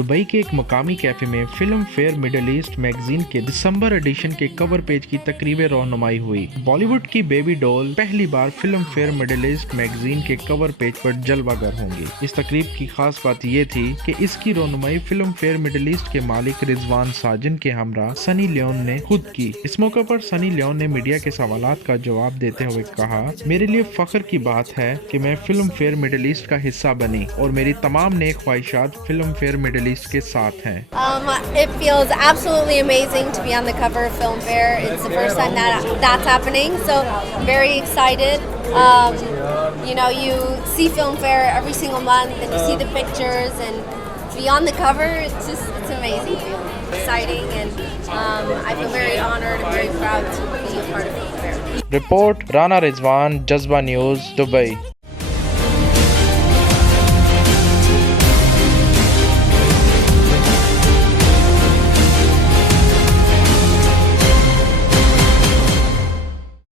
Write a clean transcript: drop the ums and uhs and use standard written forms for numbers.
Dubai के एक मकामी कैफे में Filmfare Middle East magazine के दिसंबर एडिशन के कवर पेज की तकरीब रहनुमाई हुई। बॉलीवुड की बेबी डॉल पहली बार Filmfare Middle East magazine के कवर पेज पर जलवागर होंगी। इस तकरीब की खास बात ये थी कि इसकी रहनुमाई फिल्म फेयर मिडल ईस्ट के मालिक रिजवान साजन के हमरा सनी लियोन ने खुद की। इस मौके पर सनी लियोन ने मीडिया के सवालात का जवाब देते हुए कहा, मेरे लिए फख्र की बात है कि मैं फिल्म फेयर मिडल ईस्ट का हिस्सा बनी और मेरी तमाम नेक ख्वाहिशात फिल्म फेयर मिडल ईस्ट के साथ हैं। It feels absolutely amazing to be on the cover of Filmfare. It's the first time that's happening, so I'm very excited. You see Filmfare every single month and you see the pictures, and to be on the cover, it's an amazing feeling. Exciting, and I feel very honored and very proud to be a part of Filmfare. Report Rana Rizwan, जज्बा news, Dubai.